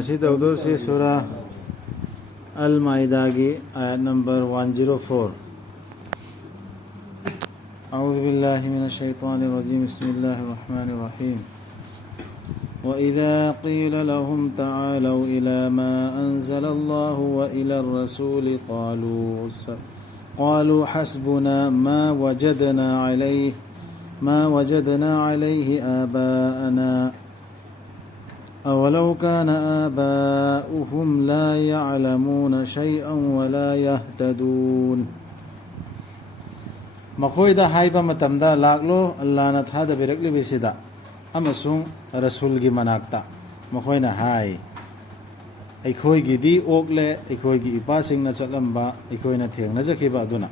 مسجد أودوسي سورة المائدة آية نمبر 104. أعوذ بالله من الشيطان الرجيم. بسم الله الرحمن الرحيم. وإذا قيل لهم تعالوا إلى ما أنزل الله وإلى الرسول قالوا حسبنا ما وجدنا عليه آباءنا أولو كان آباؤهم لا يعلمون شيئا ولا يهتدون. مخويدا هايبا متمدا لاغلو الله نتهاد برقلي بسيدا أمسون رسول جي مناكتا مخوينا هاي أيكوي جي دي أوغلي أيكوي جي إباسين نچلنبا أيكوينا تيغ نجكيبا دونا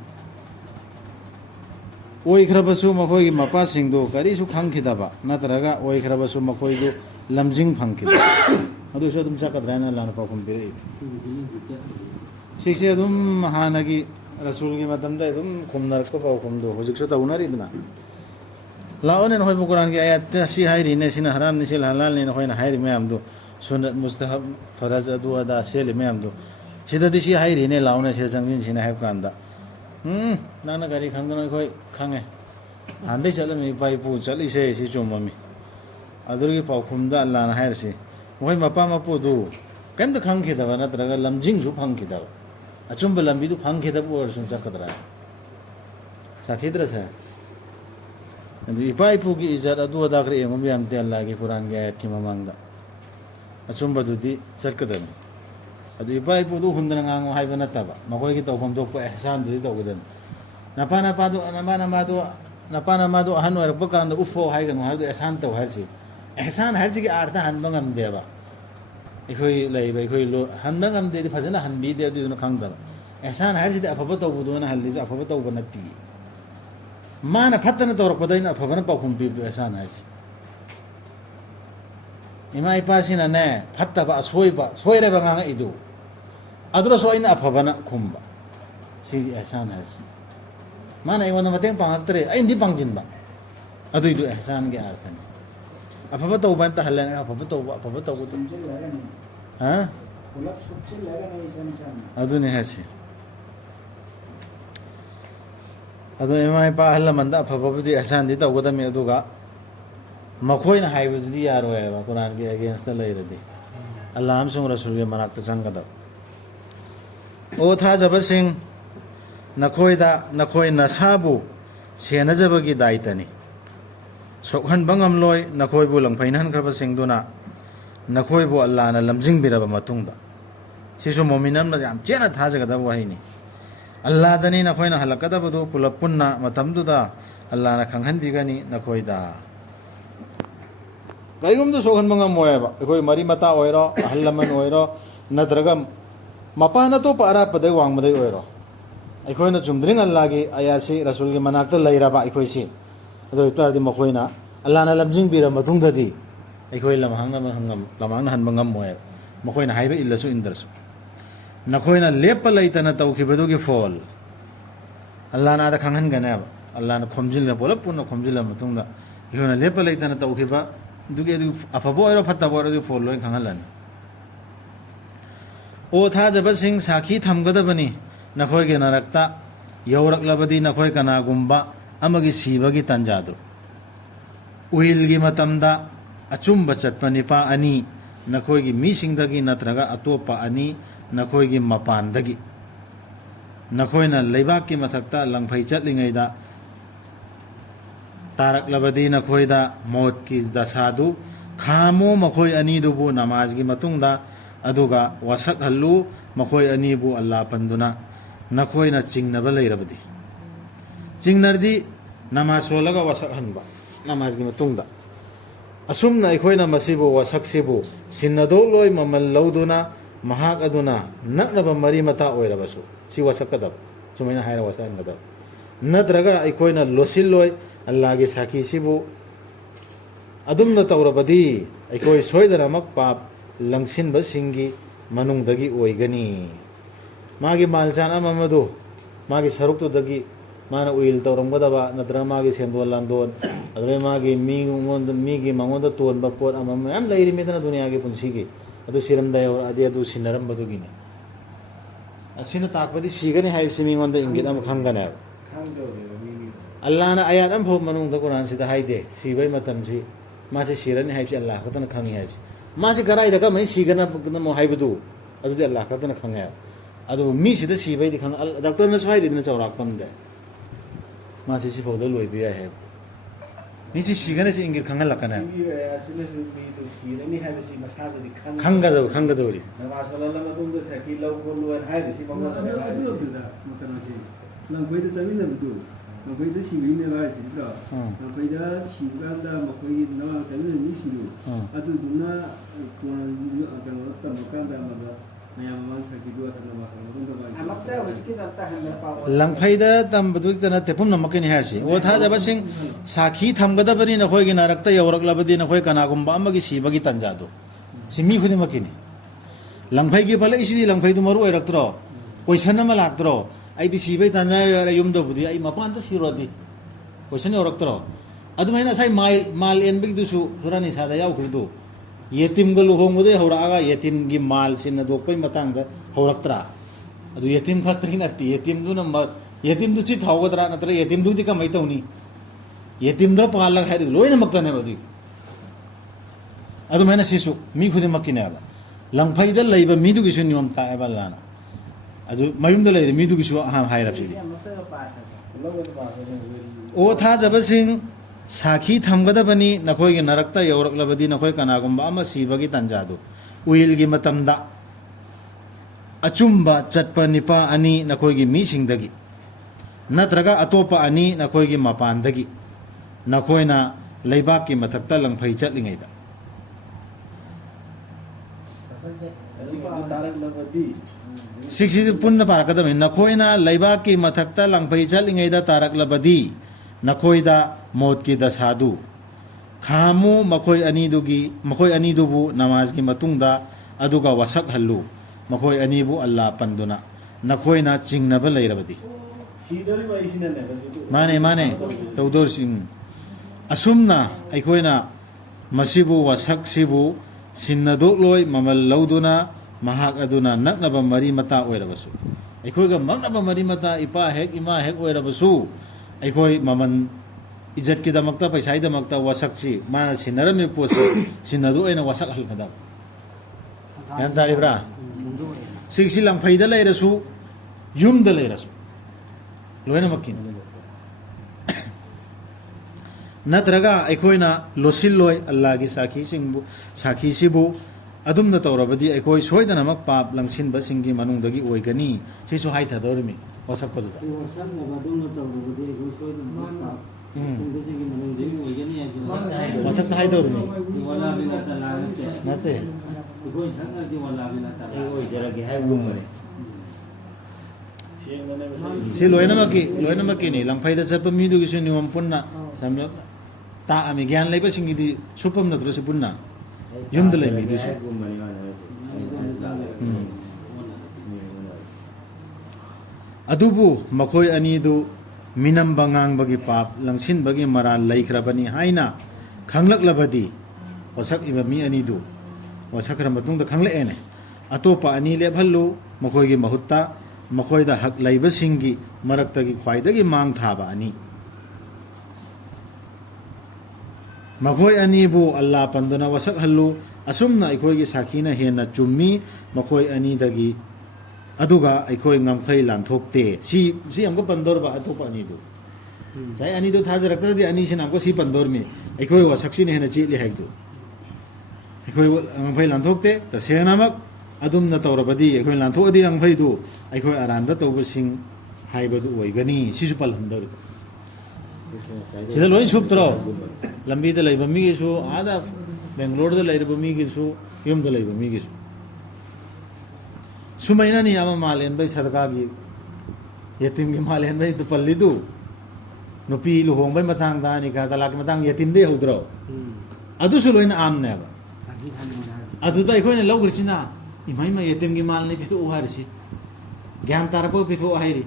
ओइख्रबसु मखोइगी मपासिंगदो करिसु खंखिदबा नतरगा ओइख्रबसु मखोइदो लमजिंग फंखिद अदुसु अदुम चकद्रायना लाना पाखुम बिरे सिसे अदुम हानगी रसूलगी मतमदा अदुम खुमनरक पाखुमदो हुजिकसु तौनरिदना लाओने नहोय कुरान की आयत सि हाइरिने सिना हराम नि सिल हलाल नि नहोयना हाइरि मयामदो सुन्नत मुस्तहब फरज अदु अदा सेले मयामदो सिदादि सि हाइरिने लाओने से जंगिन सिना हाइब कांदा नाना गाड़ी खांगना कोई खांगे आंधे चल में पाइपू चल इसे इसी चुम्मी अदर की पाखुमदा अल्लाह ना है से वही मपा मपू दो कम तो खांग खिदा ना तरह का लमजिंग जो खांग खिदा अचुंब लंबी तो खांग खिदा वो और सुनता कदरा साथी तरह से पाइपू की इज्जत अदू अदा करे हम भी हमते अल्लाह की कुरान की आयत की ममांगदा अचुंब दुदी चल कदर अदु इपाइपू दु हुंदना ngango haiba nataba makoi ki tawfam dokpa ihsan du tawgedan napana madu ahan war bakanda ufo haigan har du ihsan taw harsi ihsan harsi ki artha han bangam deba ikoi leiba ikoi lo han bangam de fazana han bi de du na khangda ihsan harsi de afaba taw du na halli afaba taw banati mana phatana tawrak padaina afaba pakhum bi du ihsan harsi ima ipasina ne phattaba soire banganga idu adura soina afabana khumba si ihsan harsi mana iwana mateng pangatre ai ndi pangjinba adu idu ihsan ge arthani afaba tawban ta halan afaba tawba ha ulap subse lega na ihsan adu ne harsi adu ima ipa halamanda afaba budi ihsan di tawgoda me aduga मखोइन हाइबुदी यारो है कुरान के against लैरदी अल्लाह अमसुंग रसूल के मनाक्ता चंगदा ओ था जबसिंग नखोय नसाबु सेनजबगी दायितनी सोखन बंगम लोय नखोयबु लंफैनहन खरबसिंग दुना नखोयबु अल्लाह ना लमजिंग बिरबा मतुंगदा सिसु मोमिनन मा याम चेना थाजगदा वहिनी अल्लाह दनी नखोयना हलकदबदु पुलपुन्ना मतमदुदा अल्लाह ना खंगहन बिगनी नखोयदा कईगुम तो सोहन मंगम मोयबा अखोय मरी मता ओइरो अहल लमन ओइरो नत्रगा मपाना तो पारा पदे वांगमदे ओइरो अखोय न जुमद्रिंग अल्लाह की आयासी रसूल के मनाक्ता लैराबा अखोय सी अदो इतारदि मखोयना अल्लाह ना लमजिंग बिरा मथुंगदि अखोय लमहांग हन मंगम मोय मखोयना हाइबे इल्लसु इंदरसु नखोयना लेप लैतना तौखिबदुगी फोल अल्लाह ना दा खंगहन गनाबा अल्लाह ना खोमजिल पोला पुना खोमजिल मतुंगदा अखोयना लेप लैतना तौखिबा दुगे दु अफबो एरो फत्तबो एरो फोल लोय खंगलन ओ था जबसिंग साखी थमगदबनी नखोय के नरक्ता यौरकलबदी नखोय कनागुंबा अमगी सीबगी तंजादु उहिलगी मतमदा अचुंब चटपनिपा अनि नखोय की मीसिंगदगी नत्रगा अतोपा अनि नखोय की मपानदगी नखोयना लेबाक की मथक्ता लंगफै चटलिंगैदा तारक लबदी नखोयदा मौत की दसादु खामो मखोय अनीदुबु नमाज की मतुंगदा अदुगा वसक हल्लु मखोय अनीबु अल्लाह पंदुना नखोयना चिंगनब लैरबदी चिंगनरदी नमाज सोलगा वसक हनबा नमाज की मतुंगदा असुमना अखोयना मसिबु वसक सिबु सिन्नदो लोय ममल लौदुना महाक अदुना नकनब मरी मता ओइरबसु सि वसक कदब सुमैना हायरा वसक हनगदब नत्रगा अखोयना लोसिल लोय अल्लाह की साखी सिबु अदुम न तौरबदी अखोय सोयदनमक पाप लंगसिनबा सिंगी मनुंगदगी ओइगनी मागी मालचान अममदु मागी सरुक्तुदगी माना उइल तौरमगदबा नत्र मागी सेंदोल लांदोन अदरे मागी मी की मंगोंद तोन बपोर अमम मैम लैरि मेदना दुनिया की पुंसी की ꯑꯗꯨ ꯁꯤꯔꯝꯗꯥꯏ ꯌꯧꯔꯛꯑꯗꯤ ꯑꯗꯨ ꯁꯤꯟꯅꯔꯝꯕꯗꯨꯒꯤꯅꯤ ꯑꯁꯤꯅ ꯇꯥꯛꯄꯗꯤ ꯁꯤꯒꯅꯤ ꯍꯥꯏꯕꯁꯤ ꯃꯤꯉꯣꯟꯗ ꯏꯪꯒꯤꯠ ꯑꯃ ꯈꯪꯒꯅꯦꯕ ꯑꯜꯂꯥꯍꯅ ꯑꯌꯥꯠ ꯑꯃꯐꯥꯎ ꯃꯅꯨꯡꯗ ꯀꯨꯔꯥꯟꯁꯤꯗ ꯍꯥꯏꯗꯦ ꯁꯤꯕꯩ ꯃꯇꯝꯁꯤ ꯃꯥꯁꯤ ꯁꯤꯔꯅꯤ ꯍꯥꯏꯕꯁꯤ ꯑꯜꯂꯥꯍ ꯈꯛꯇꯅ ꯈꯪꯉꯤ ꯍꯥꯏꯕꯁꯤ ꯃꯥꯁꯤ ꯀꯗꯥꯏꯗ ꯀꯃꯥꯏꯅ ꯁꯤꯒꯅꯃꯣ ꯍꯥꯏꯕꯗꯨ ꯑꯗꯨꯗꯤ ꯑꯜꯂꯥꯍ ꯈꯛꯇꯅ ꯈꯪꯉꯦꯕ ꯑꯗꯨꯕꯨ ꯃꯤꯁꯤꯗ ꯁꯤꯕꯩꯗꯤ ꯗꯥꯛꯇꯔꯅꯁꯨ ꯍꯥꯏꯔꯤꯗꯅ ꯆꯥꯎꯔꯥꯛꯄ ꯑꯃꯗ ꯃꯥꯁꯤ ꯁꯤꯐꯥꯎꯗ ꯂꯣꯏꯕ ꯌꯥꯏ ꯍꯥꯏꯕ ꯃꯤꯁꯤ ꯁꯤꯒꯅꯁꯤ ꯏꯪꯒꯤꯠ ꯈꯪꯍꯜꯂꯛꯀꯅꯦꯕ ꯈꯪꯒꯗꯧꯔꯤ ꯂꯪꯐꯩꯗ ꯆꯠꯃꯤꯟꯅꯕꯗꯨ ꯂꯪꯐꯩꯗ ꯁꯤꯕꯩꯅꯦꯕ ꯍꯥꯏꯁꯤꯗ ꯂꯪꯐꯩꯗ ꯁꯤꯕ ꯀꯥꯟꯗ ꯃꯈꯣꯏꯒꯤ ꯅꯃꯥꯡ ꯆꯠꯃꯤꯟꯅꯕ ꯃꯤꯁꯤꯡꯗꯨ ꯑꯗꯨꯗꯨꯅ ꯀꯩꯅꯣ ꯇꯝꯃꯀꯥꯟꯗ ꯑꯃꯗ ꯃꯌꯥꯝ ꯃꯃꯥꯡ ꯁꯛꯈꯤꯗꯨ ꯂꯪꯐꯩꯗ ꯇꯝꯕꯗꯨꯗ ꯅꯠꯇꯦ ꯄꯨꯝꯅꯃꯛꯀꯤꯅꯤ ꯍꯥꯏꯔꯁꯤ ꯑꯣ ꯊꯥꯖꯕꯁꯤꯡ ꯁꯥꯈꯤ ꯊꯝꯒꯗꯕꯅꯤ ꯅꯈꯣꯏꯒꯤ ꯅꯥꯔꯛꯇ ꯌꯧꯔꯛꯂꯕꯗꯤ ꯅꯈꯣꯏ ꯀꯅꯥꯒꯨꯝꯕ ꯑꯃꯒꯤ ꯁꯤꯕꯒꯤ ꯇꯥꯟꯖꯥꯗꯨ ꯁꯤ ꯃꯤ ꯈꯨꯗꯤꯡꯃꯛꯀꯤꯅꯤ ꯂꯪꯐꯩꯒꯤ ꯄꯜꯂꯛꯏꯁꯤꯗꯤ ꯂꯪꯐꯩꯗꯨ ꯃꯔꯨ ꯑꯣꯏꯔꯛꯇ꯭ꯔꯣ ꯀꯣꯏꯁꯟ ꯑꯃ ꯂꯥꯛꯇ꯭ꯔꯣ ꯑꯩꯗꯤ ꯁꯤꯕꯩ ꯇꯥꯟꯖꯥ ꯌꯧꯔꯦ ꯌꯨꯝꯗꯕꯨꯗꯤ ꯑꯩ ꯃꯄꯥꯟꯗ ꯁꯤꯔꯣꯗꯤ ꯀꯣꯏꯁꯟ ꯌꯧꯔꯛꯇ꯭ꯔꯣ ꯑꯗꯨꯃꯥꯏꯅ ꯉꯁꯥꯏ ꯃꯥꯜ ꯌꯦꯟꯕꯒꯤꯗꯨꯁꯨ ꯁꯨꯔꯥꯅꯤꯁꯥꯗ ꯌꯥꯎꯈ꯭ꯔꯤꯗꯨ ꯌꯦꯇꯤꯝꯒ ꯂꯨꯍꯣꯡꯕꯗꯒꯤ ꯍꯧꯔꯛꯑꯒ ꯌꯦꯇꯤꯝꯒꯤ ꯃꯥꯜ ꯁꯤꯟꯅꯗꯣꯛꯄꯩ ꯃꯇꯥꯡꯗ ꯍꯧꯔꯛꯇ꯭ꯔꯥ ꯑꯗꯨ ꯌꯦꯇꯤꯝ ꯈꯛꯇꯒꯤ ꯅꯠꯇꯦ ꯌꯦꯇꯤꯝꯗꯨ ꯆꯤꯠ ꯊꯥꯎꯒꯗ꯭ꯔꯥ ꯅꯠꯇ꯭ꯔꯒ ꯌꯦꯇꯤꯝꯗꯨꯗꯤ ꯀꯃꯥꯏꯅ ꯇꯧꯅꯤ ꯌꯦꯇꯤꯝꯗ ꯄꯥꯜꯂꯒ ꯍꯥꯏꯔꯤꯗꯨ ꯂꯣꯏꯅꯃꯛꯇꯅꯦꯕ ꯑꯗꯨꯒꯤ ꯑꯗꯨꯃꯥꯏꯅ ꯁꯤꯁꯨ ꯃꯤ ꯈꯨꯗꯤꯡꯃꯛꯀꯤꯅꯦꯕ ꯂꯪꯐꯩꯗ ꯂꯩꯕ ꯃꯤꯗꯨꯒꯤꯁꯨ ꯅꯤꯌꯣꯝ ꯇꯥꯛꯑꯦꯕ ꯑꯜꯂꯥꯍꯅ ꯑꯗꯨ ꯃꯌꯨꯝꯗ ꯂꯩꯔꯤꯕ ꯃꯤꯗꯨꯒꯤꯁꯨ ꯑꯍꯥꯟꯕ ꯍꯥꯏꯔꯕꯁꯤꯗꯤ ꯑꯣ ꯊꯥꯖꯕꯁꯤꯡ ꯁꯥꯈꯤ ꯊꯝꯒꯗꯕꯅꯤ ꯅꯈꯣꯏꯒꯤ ꯅꯔꯛꯇ ꯌꯧꯔꯛꯂꯕꯗꯤ ꯅꯈꯣꯏ ꯀꯅꯥꯒꯨꯝꯕ ꯑꯃ ꯁꯤꯕꯒꯤ ꯇꯥꯟꯖꯥꯗꯨ ꯎꯌꯤꯜꯒꯤ ꯃꯇꯝꯗ ꯑꯆꯨꯝꯕ ꯆꯠꯄ ꯅꯤꯄꯥ ꯑꯅꯤ ꯅꯈꯣꯏꯒꯤ ꯃꯤꯁꯤꯡꯗꯒꯤ ꯅꯠꯇ꯭ꯔꯒ ꯑꯇꯣꯞꯄ ꯑꯅꯤ ꯅꯈꯣꯏꯒꯤ ꯃꯄꯥꯟꯗꯒꯤ ꯅꯈꯣꯏꯅ ꯂꯩꯕꯥꯛꯀꯤ ꯃꯊꯛꯇ ꯂꯪꯐꯩ ꯆꯠꯂꯤꯉꯩꯗ ꯁꯤꯛꯁꯤꯗꯤ ꯄꯨꯟꯅ ꯄꯥꯔꯛꯀꯗꯕꯅꯤ ꯅꯈꯣꯏꯅ ꯂꯩꯕꯥꯛꯀꯤ ꯃꯊꯛꯇ ꯂꯪꯐꯩ ꯆꯠꯂꯤꯉꯩꯗ ꯇꯥꯔꯛꯂꯕꯗꯤ ꯅꯈꯣꯏꯗ ꯃꯣꯠꯀꯤ ꯗꯁꯥꯗꯨ ꯈꯥꯝꯃꯨ ꯃꯈꯣꯏ ꯑꯅꯤꯗꯨꯕꯨ ꯅꯃꯥꯖꯒꯤ ꯃꯇꯨꯡꯗ ꯑꯗꯨꯒ ꯋꯥꯁꯛꯍꯜꯂꯨ ꯃꯈꯣꯏ ꯑꯅꯤꯕꯨ ꯑꯜꯂꯥꯍ ꯄꯟꯗꯨꯅ ꯅꯈꯣꯏꯅ ꯆꯤꯡꯅꯕ ꯂꯩꯔꯕꯗꯤ ꯃꯥꯅꯦ ꯇꯧꯗꯣꯔꯤꯁꯤꯡ ꯑꯁꯨꯝꯅ ꯑꯩꯈꯣꯏꯅ ꯃꯁꯤꯕꯨ ꯋꯥꯁꯛꯁꯤꯕꯨ ꯁꯤꯟꯅꯗꯣꯛꯂꯣꯏ ꯃꯃꯜ ꯂꯧꯗꯨꯅ ꯃꯍꯥꯛ ꯑꯗꯨꯅ ꯅꯛꯅꯕ ꯃꯔꯤ ꯃꯇꯥ ꯑꯣꯏꯔꯕꯁꯨ ꯑꯩꯈꯣꯏꯒ ꯃꯛꯅꯕ ꯃꯔꯤ ꯃꯇꯥ ꯏꯄꯥ ꯍꯦꯛ ꯏꯃꯥ ꯍꯦꯛ ꯑꯣꯏꯔꯕꯁꯨ ꯑꯩꯈꯣꯏ ꯃꯃꯜ ꯏꯖꯠꯀꯤꯗꯃꯛꯇ ꯄꯩꯁꯥꯒꯤꯗꯃꯛꯇ ꯋꯥꯁꯛꯁꯤ ꯃꯥꯅ ꯁꯤꯟꯅꯔꯝꯃꯤꯕ ꯄꯣꯠꯁꯤ ꯁꯤꯟꯅꯗꯨ ꯑꯩꯅ ꯋꯥꯁꯛꯍꯜꯒꯗꯕ ꯒ꯭ꯌꯥꯟ ꯇꯥꯔꯤꯕ꯭ꯔꯥ ꯁꯤꯒꯤꯁꯤ ꯂꯪꯐꯩꯗ ꯂꯩꯔꯁꯨ ꯌꯨꯝꯗ ꯂꯩꯔꯁꯨ ꯂꯣꯏꯅꯃꯛꯀꯤꯅꯤ ꯅꯠꯇ꯭ꯔꯒ ꯑꯩꯈꯣꯏꯅ ꯂꯣꯠꯁꯤꯜꯂꯣꯏ ꯑꯜꯂꯥꯍꯒꯤ ꯁꯥꯈꯤꯁꯤꯕꯨ ꯑꯗꯨꯝꯅ ꯇꯧꯔꯕꯗꯤ ꯑꯩꯈꯣꯏ ꯁꯣꯏꯗꯅꯃꯛ ꯄꯥꯞ ꯂꯪꯁꯤꯟꯕꯁꯤꯡꯒꯤ ꯃꯅꯨꯡꯗꯒꯤ ꯑꯣꯏꯒꯅꯤ ꯁꯤꯁꯨ ꯍꯥꯏꯊꯗꯧꯔꯤꯃꯤ ꯋꯥꯁꯛꯄꯗꯨꯗ ꯋꯥꯁꯛꯇ ꯍꯥꯏꯗꯧꯔꯤꯃꯤ ꯅꯠꯇꯦ ꯑꯩ ꯑꯣꯏꯖꯔꯒꯦ ꯍꯥꯏꯕꯒꯨꯝꯕꯅꯤ ꯁꯤ ꯂꯣꯏꯅꯃꯛꯀꯤꯅꯤ ꯂꯪꯐꯩꯗ ꯆꯠꯄ ꯃꯤꯗꯨꯒꯤꯁꯨ ꯅꯤꯌꯣꯝ ꯄꯨꯟꯅ ꯇꯥꯛꯑꯃꯤ ꯒ꯭ꯌꯥꯟ ꯂꯩꯕꯁꯤꯡꯒꯤꯗꯤ ꯁꯨꯞꯄꯝ ꯅꯠꯇ꯭ꯔꯁꯨ ꯄꯨꯟꯅ ꯌꯨꯝꯗ ꯂꯩꯃꯤꯗꯨꯁꯨ ꯑꯗꯨꯕꯨ ꯃꯈꯣꯏ ꯑꯅꯤꯗꯨ ꯃꯤꯅꯝꯕ ꯉꯥꯡꯕꯒꯤ ꯄꯥꯞ ꯂꯪꯁꯤꯟꯕꯒꯤ ꯃꯔꯥꯜ ꯂꯩꯈ꯭ꯔꯕꯅꯤ ꯍꯥꯏꯅ ꯈꯪꯂꯛꯂꯕꯗꯤ ꯋꯥꯁꯛꯏꯕ ꯃꯤ ꯑꯅꯤꯗꯨ ꯋꯥꯁꯛꯈ꯭ꯔ ꯃꯇꯨꯡꯗ ꯈꯪꯂꯛꯑꯦꯅꯦ ꯑꯇꯣꯞꯄ ꯑꯅꯤ ꯂꯦꯞꯍꯜꯂꯨ ꯃꯈꯣꯏꯒꯤ ꯃꯍꯨꯠꯇ ꯃꯈꯣꯏꯗ ꯍꯛ ꯂꯩꯕꯁꯤꯡꯒꯤ ꯃꯔꯛꯇꯒꯤ ꯈ꯭ꯋꯥꯏꯗꯒꯤ ꯃꯥꯡ ꯊꯥꯕ ꯑꯅꯤ ꯃꯈꯣꯏ ꯑꯅꯤꯕꯨ ꯑꯜꯂꯥꯍ ꯄꯟꯗꯨꯅ ꯋꯥꯁꯛꯍꯜꯂꯨ ꯑꯁꯨꯝꯅ ꯑꯩꯈꯣꯏꯒꯤ ꯁꯥꯈꯤꯅ ꯍꯦꯟꯅ ꯆꯨꯝꯃꯤ ꯃꯈꯣꯏ ꯑꯅꯤꯗꯒꯤ ꯑꯗꯨꯒ ꯑꯩꯈꯣꯏ ꯉꯝꯈꯩ ꯂꯥꯟꯊꯣꯛꯇꯦ ꯁꯤ ꯑꯃꯨꯛꯀ ꯄꯟꯗꯧꯔꯕ ꯑꯇꯣꯞꯄ ꯑꯅꯤꯗꯨ ꯉꯁꯥꯏ ꯑꯅꯤꯗꯨ ꯊꯥꯖꯔꯛꯇ꯭ꯔꯗꯤ ꯑꯅꯤꯁꯤꯅ ꯑꯃꯨꯛꯀ ꯁꯤ ꯄꯟꯗꯧꯔꯃꯤ ꯑꯩꯈꯣꯏ ꯋꯥꯁꯛꯁꯤꯅ ꯍꯦꯟꯅ ꯆꯦꯠꯂꯤ ꯍꯥꯏꯕꯗꯨ ꯑꯩꯈꯣꯏ ꯉꯝꯈꯩ ꯂꯥꯟꯊꯣꯛꯇꯦ ꯇꯁꯦꯡꯅꯃꯛ ꯑꯗꯨꯝꯅ ꯇꯧꯔꯕꯗꯤ ꯑꯩꯈꯣꯏ ꯂꯥꯟꯊꯣꯛꯑꯗꯤ ꯉꯝꯈꯩꯗꯨ ꯑꯩꯈꯣই ꯑꯔꯥꯟꯕ ꯇꯧꯕꯁꯤꯡ ꯍꯥꯏꯕꯗꯨ ꯑꯣꯏꯒꯅꯤ ꯁꯤꯁꯨ ꯄꯜꯍꯟꯗꯧꯔꯤꯕ ꯁꯤꯗ ꯂꯣꯏ ꯁꯨꯞꯇ꯭ꯔꯣ ꯂꯝꯕꯤꯗ ꯂꯩꯕ ꯃꯤꯒꯤꯁꯨ ꯑꯥꯗ ꯕꯦꯡꯒ꯭ꯂꯣꯔꯗ ꯂꯩꯔꯤꯕ ꯃꯤꯒꯤꯁꯨ ꯌꯨꯝꯗ ꯂꯩꯕ ꯃꯤꯒꯤꯁꯨ ꯁꯨꯃꯥꯏꯅꯅꯤ ꯑꯃ ꯃꯥꯜ ꯌꯦꯟꯕꯩ ꯁꯗꯀꯥꯒꯤ ꯌꯦꯇꯤꯝꯒꯤ ꯃꯥꯜ ꯌꯦꯟꯕꯩ ꯄꯜꯂꯤꯗꯨ ꯅꯨꯄꯤ ꯂꯨꯍꯣꯡꯕꯩ ꯃꯇꯥꯡꯗ ꯅꯤꯀꯥ ꯇꯂꯥꯛꯀꯤ ꯃꯇꯥꯡꯗ ꯌꯦꯇꯤꯝꯗꯩ ꯍꯧꯗ꯭ꯔꯣ ꯑꯗꯨꯁꯨ ꯂꯣꯏꯅ ꯑꯥꯝꯅꯦꯕ ꯑꯗꯨꯗ ꯑꯩꯈꯣꯏꯅ ꯂꯧꯈ꯭ꯔꯤꯁꯤꯅ ꯏꯃꯩꯃ ꯌꯦꯇꯤꯝꯒꯤ ꯃꯥꯜꯅꯤ ꯄꯤꯊꯣꯛꯎ ꯍꯥꯏꯔꯤꯁꯤ ꯒ꯭ꯌꯥꯟ ꯇꯥꯔꯛꯄ ꯄꯤꯊꯣꯛꯑꯣ ꯍꯥꯏꯔꯤ